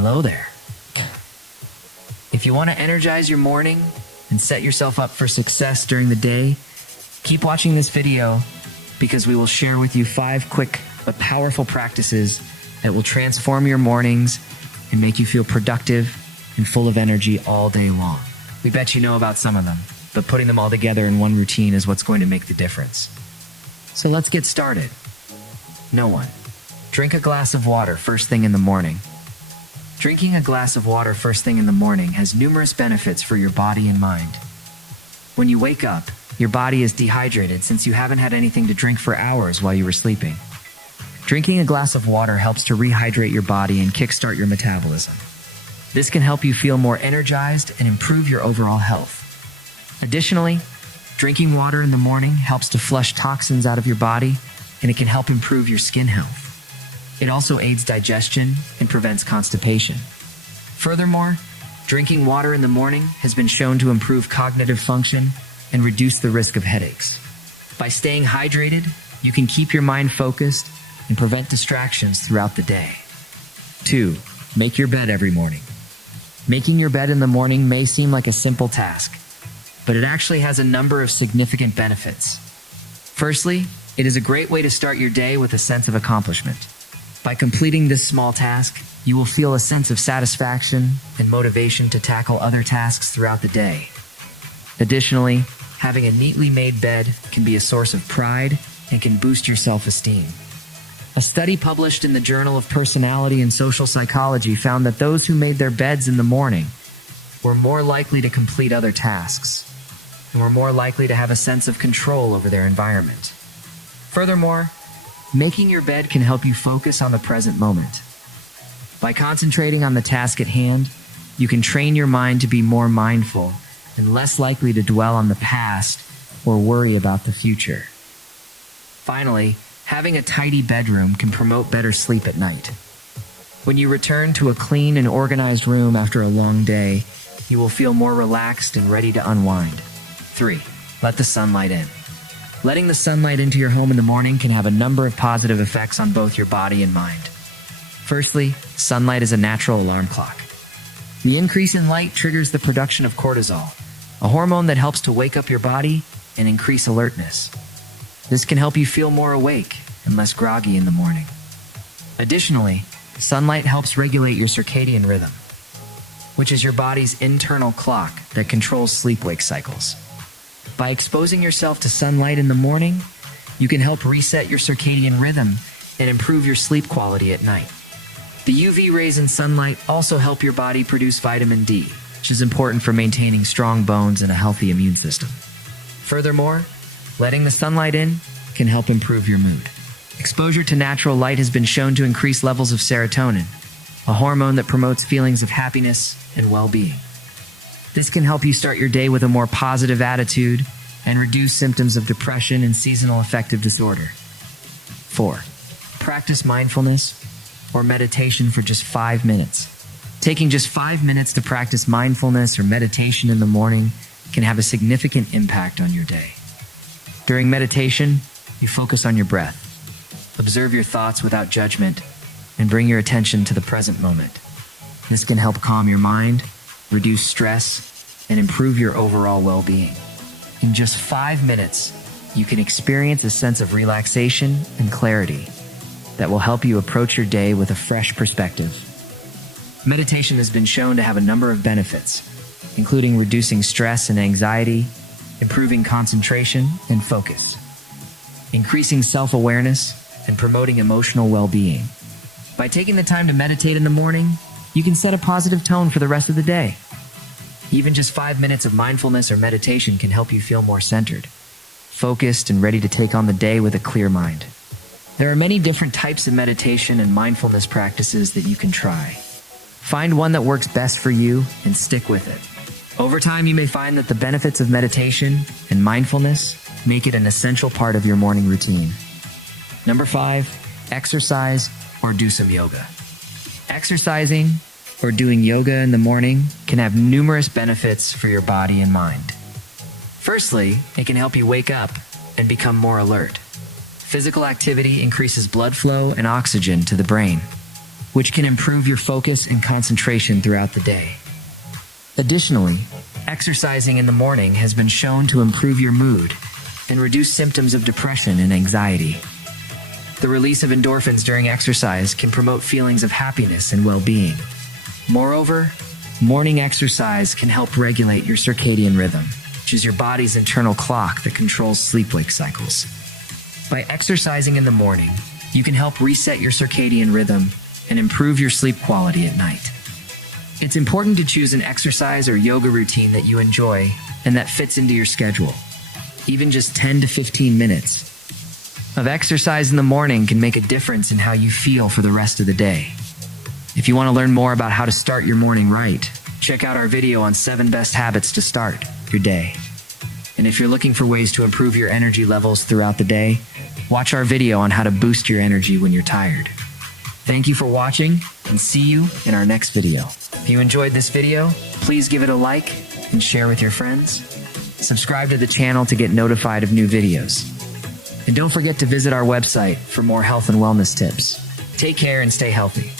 Hello there. If you want to energize your morning and set yourself up for success during the day, keep watching this video because we will share with you 5 quick but powerful practices that will transform your mornings and make you feel productive and full of energy all day long. We bet you know about some of them, but putting them all together in one routine is what's going to make the difference. So let's get started. No. 1. Drink a glass of water first thing in the morning. Drinking a glass of water first thing in the morning has numerous benefits for your body and mind. When you wake up, your body is dehydrated since you haven't had anything to drink for hours while you were sleeping. Drinking a glass of water helps to rehydrate your body and kickstart your metabolism. This can help you feel more energized and improve your overall health. Additionally, drinking water in the morning helps to flush toxins out of your body, and it can help improve your skin health. It also aids digestion and prevents constipation. Furthermore, drinking water in the morning has been shown to improve cognitive function and reduce the risk of headaches. By staying hydrated, you can keep your mind focused and prevent distractions throughout the day. 2. Make your bed every morning. Making your bed in the morning may seem like a simple task, but it actually has a number of significant benefits. Firstly, it is a great way to start your day with a sense of accomplishment. By completing this small task, you will feel a sense of satisfaction and motivation to tackle other tasks throughout the day. Additionally, having a neatly made bed can be a source of pride and can boost your self-esteem. A study published in the Journal of Personality and Social Psychology found that those who made their beds in the morning were more likely to complete other tasks and were more likely to have a sense of control over their environment. Furthermore, making your bed can help you focus on the present moment. By concentrating on the task at hand, you can train your mind to be more mindful and less likely to dwell on the past or worry about the future. Finally, having a tidy bedroom can promote better sleep at night. When you return to a clean and organized room after a long day, you will feel more relaxed and ready to unwind. 3. Let the sunlight in. Letting the sunlight into your home in the morning can have a number of positive effects on both your body and mind. Firstly, sunlight is a natural alarm clock. The increase in light triggers the production of cortisol, a hormone that helps to wake up your body and increase alertness. This can help you feel more awake and less groggy in the morning. Additionally, sunlight helps regulate your circadian rhythm, which is your body's internal clock that controls sleep-wake cycles. By exposing yourself to sunlight in the morning, you can help reset your circadian rhythm and improve your sleep quality at night. The UV rays in sunlight also help your body produce vitamin D, which is important for maintaining strong bones and a healthy immune system. Furthermore, letting the sunlight in can help improve your mood. Exposure to natural light has been shown to increase levels of serotonin, a hormone that promotes feelings of happiness and well-being. This can help you start your day with a more positive attitude and reduce symptoms of depression and seasonal affective disorder. 4. Practice mindfulness or meditation for just 5 minutes. Taking just 5 minutes to practice mindfulness or meditation in the morning can have a significant impact on your day. During meditation, you focus on your breath. Observe your thoughts without judgment and bring your attention to the present moment. This can help calm your mind, reduce stress, and improve your overall well-being. In just 5 minutes, you can experience a sense of relaxation and clarity that will help you approach your day with a fresh perspective. Meditation has been shown to have a number of benefits, including reducing stress and anxiety, improving concentration and focus, increasing self-awareness, and promoting emotional well-being. By taking the time to meditate in the morning, you can set a positive tone for the rest of the day. Even just 5 minutes of mindfulness or meditation can help you feel more centered, focused, and ready to take on the day with a clear mind. There are many different types of meditation and mindfulness practices that you can try. Find one that works best for you and stick with it. Over time, you may find that the benefits of meditation and mindfulness make it an essential part of your morning routine. 5. Exercise or do some yoga. Exercising or doing yoga in the morning can have numerous benefits for your body and mind. Firstly, it can help you wake up and become more alert. Physical activity increases blood flow and oxygen to the brain, which can improve your focus and concentration throughout the day. Additionally, exercising in the morning has been shown to improve your mood and reduce symptoms of depression and anxiety. The release of endorphins during exercise can promote feelings of happiness and well-being. Moreover, morning exercise can help regulate your circadian rhythm, which is your body's internal clock that controls sleep-wake cycles. By exercising in the morning, you can help reset your circadian rhythm and improve your sleep quality at night. It's important to choose an exercise or yoga routine that you enjoy and that fits into your schedule. Even just 10 to 15 minutes of exercise in the morning can make a difference in how you feel for the rest of the day. If you want to learn more about how to start your morning right, check out our video on 7 best habits to start your day. And if you're looking for ways to improve your energy levels throughout the day, watch our video on how to boost your energy when you're tired. Thank you for watching, and see you in our next video. If you enjoyed this video, please give it a like and share with your friends. Subscribe to the channel to get notified of new videos. And don't forget to visit our website for more health and wellness tips. Take care and stay healthy.